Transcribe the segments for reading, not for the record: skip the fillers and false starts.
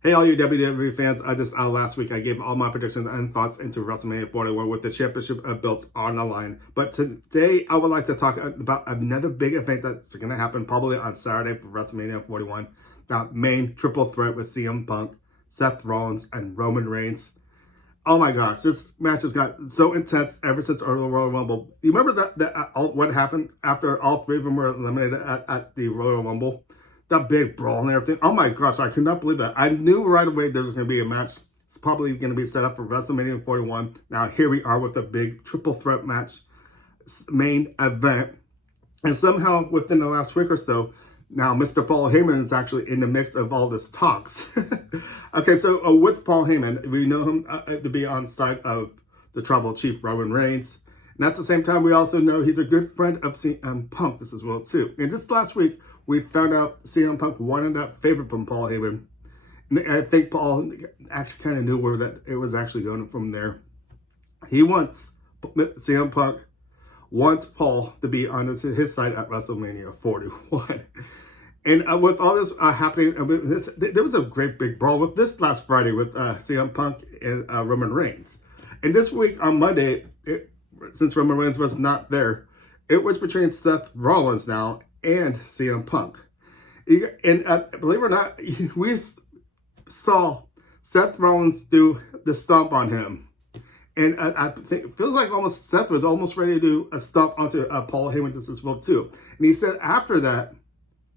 Hey, all you WWE fans! Just last week I gave all my predictions and thoughts into WrestleMania 41 with the championship belts on the line. But today I would like to talk about another big event that's going to happen probably on Saturday for WrestleMania 41. That main triple threat with CM Punk, Seth Rollins, and Roman Reigns. Oh my gosh, this match has got so intense ever since early Royal Rumble. Do you remember what happened after all three of them were eliminated at the Royal Rumble? That big brawl and everything. Oh my gosh, I could not believe that. I knew right away there was going to be a match. It's probably going to be set up for WrestleMania 41. Now here we are with a big triple threat match, main event. And somehow within the last week or so, now Mr. Paul Heyman is actually in the mix of all this talks. Okay, so with Paul Heyman, we know him to be on side of the tribal chief Roman Reigns. And at the same time, we also know he's a good friend of CM Punk this as well too. And just last week, we found out CM Punk wanted that favor from Paul Heyman. And I think Paul actually kind of knew where that it was actually going from there. He wants CM Punk wants Paul to be on his side at WrestleMania 41. And with all this happening, there was a great big brawl with this last Friday with CM Punk and Roman Reigns. And this week on Monday, since Roman Reigns was not there, it was between Seth Rollins now and CM Punk. And believe it or not, we saw Seth Rollins do the stomp on him. And I think it feels like almost Seth was almost ready to do a stomp onto Paul Heyman this as well too. And he said after that,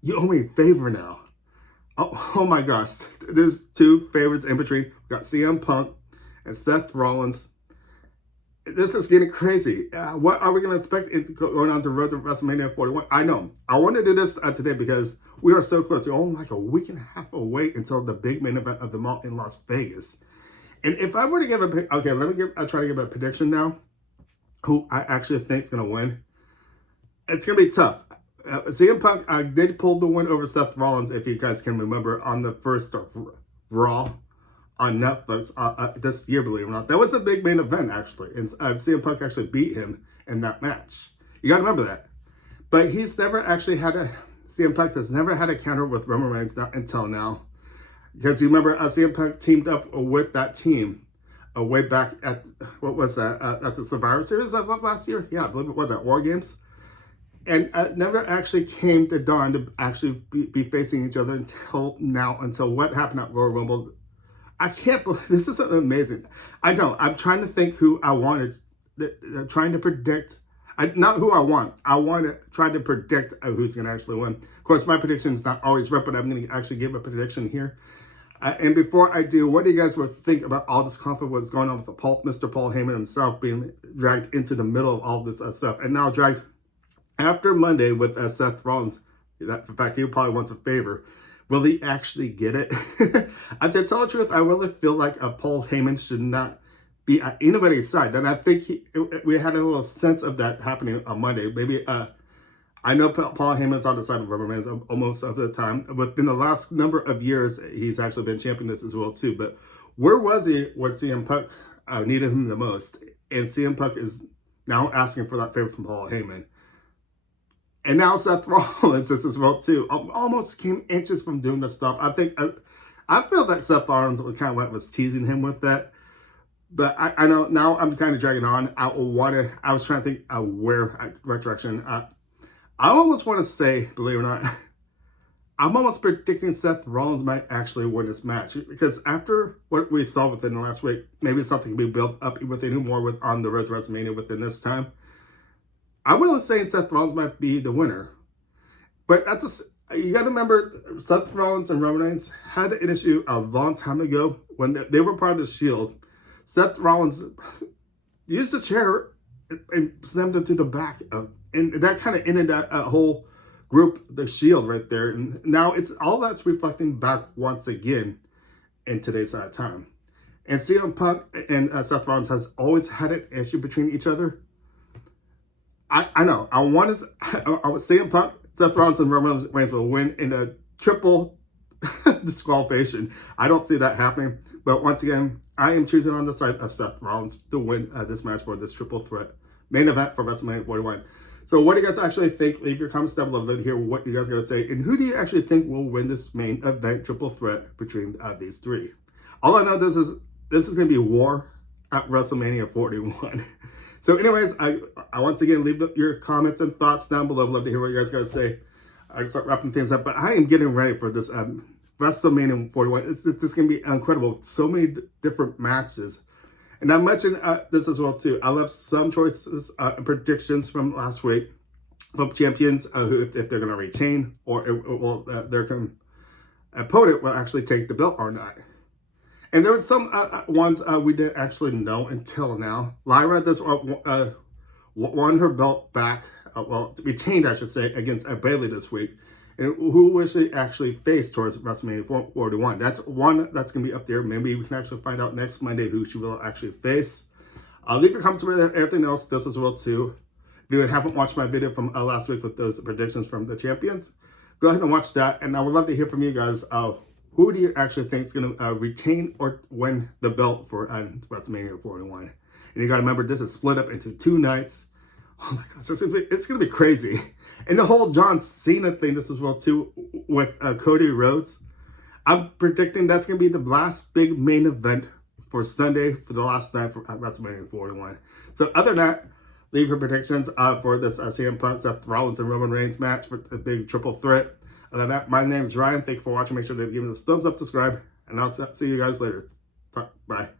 you owe me a favor now. Oh my gosh. There's two favorites in between. We got CM Punk and Seth Rollins. This is getting crazy. What are we going to expect going on the road to WrestleMania 41? I know. I want to do this today because we are so close. We're only like a week and a half away until the big main event of the month in Las Vegas. And if I were to give I'll try to give a prediction now. Who I actually think is going to win. It's going to be tough. CM Punk did pull the win over Seth Rollins, if you guys can remember, on the first Raw on Netflix this year, believe it or not. That was the big main event, actually. And CM Punk actually beat him in that match. You got to remember that. But he's never actually CM Punk has never had a counter with Roman Reigns until now. Because you remember, CM Punk teamed up with that team way back at, what was that, at the Survivor Series of last year? Yeah, I believe it was at War Games. And never actually came to dawn to actually be facing each other until now, until what happened at Royal Rumble. I can't believe this is amazing. I know. I'm trying to think who I wanted. Trying to predict. Not who I want. I want to try to predict who's going to actually win. Of course, my prediction is not always right, but I'm going to actually give a prediction here. And before I do, what do you guys would think about all this conflict what's going on with Mr. Paul Heyman himself being dragged into the middle of all this stuff, and now dragged after Monday with Seth Rollins? That, in fact, he probably wants a favor. Will he actually get it? And to tell the truth, I really feel like Paul Heyman should not be at anybody's side. And I think we had a little sense of that happening on Monday. Maybe I know Paul Heyman's on the side of Roman Reigns almost of the time. Within the last number of years, he's actually been champion this as well too. But where was he when CM Punk needed him the most? And CM Punk is now asking for that favor from Paul Heyman. And now Seth Rollins is as well too. Almost came inches from doing the stuff. I think I feel that Seth Rollins was teasing him with that. But I know now I'm kind of dragging on. I was trying to think what direction. I almost want to say, believe it or not, I'm almost predicting Seth Rollins might actually win this match, because after what we saw within the last week, maybe something can be built up with any more on the road to WrestleMania within this time. I'm willing to say Seth Rollins might be the winner. But you got to remember, Seth Rollins and Roman Reigns had an issue a long time ago when they were part of the Shield. Seth Rollins used a chair and slammed him to the back. And that kind of ended that whole group, the Shield right there. And now it's all that's reflecting back once again in today's time. And CM Punk and Seth Rollins has always had an issue between each other. I know. I would CM Punk, Seth Rollins, and Roman Reigns will win in a triple disqualification. I don't see that happening. But once again, I am choosing on the side of Seth Rollins to win this match for this triple threat main event for WrestleMania 41. So what do you guys actually think? Leave your comments down below to hear what you guys are going to say. And who do you actually think will win this main event triple threat between these three? All I know this is going to be war at WrestleMania 41. So anyways, I once again leave your comments and thoughts down below. I'd love to hear what you guys got to say. I start wrapping things up, but I am getting ready for this WrestleMania 41. It's going to be incredible. So many different matches. And I mentioned this as well too. I left some choices and predictions from last week from champions who, if they're going to retain or their opponent will actually take the belt or not. And there were some ones we didn't actually know until now. Lyra won her belt back, retained, I should say, against Bayley this week. And who will she actually face towards WrestleMania 41? That's one that's going to be up there. Maybe we can actually find out next Monday who she will actually face. Leave your comments with everything else, this as well too. If you haven't watched my video from last week with those predictions from the champions, go ahead and watch that. And I would love to hear from you guys. Who do you actually think is going to retain or win the belt for WrestleMania 41? And you got to remember, this is split up into 2 nights. Oh my gosh, it's going to be crazy. And the whole John Cena thing, this as well too, with Cody Rhodes. I'm predicting that's going to be the last big main event for Sunday, for the last night for WrestleMania 41. So other than that, leave your predictions for this CM Punk, Seth Rollins, and Roman Reigns match for the big triple threat. Other than that, my name is Ryan. Thank you for watching. Make sure to give me those thumbs up, subscribe, and I'll see you guys later. Bye.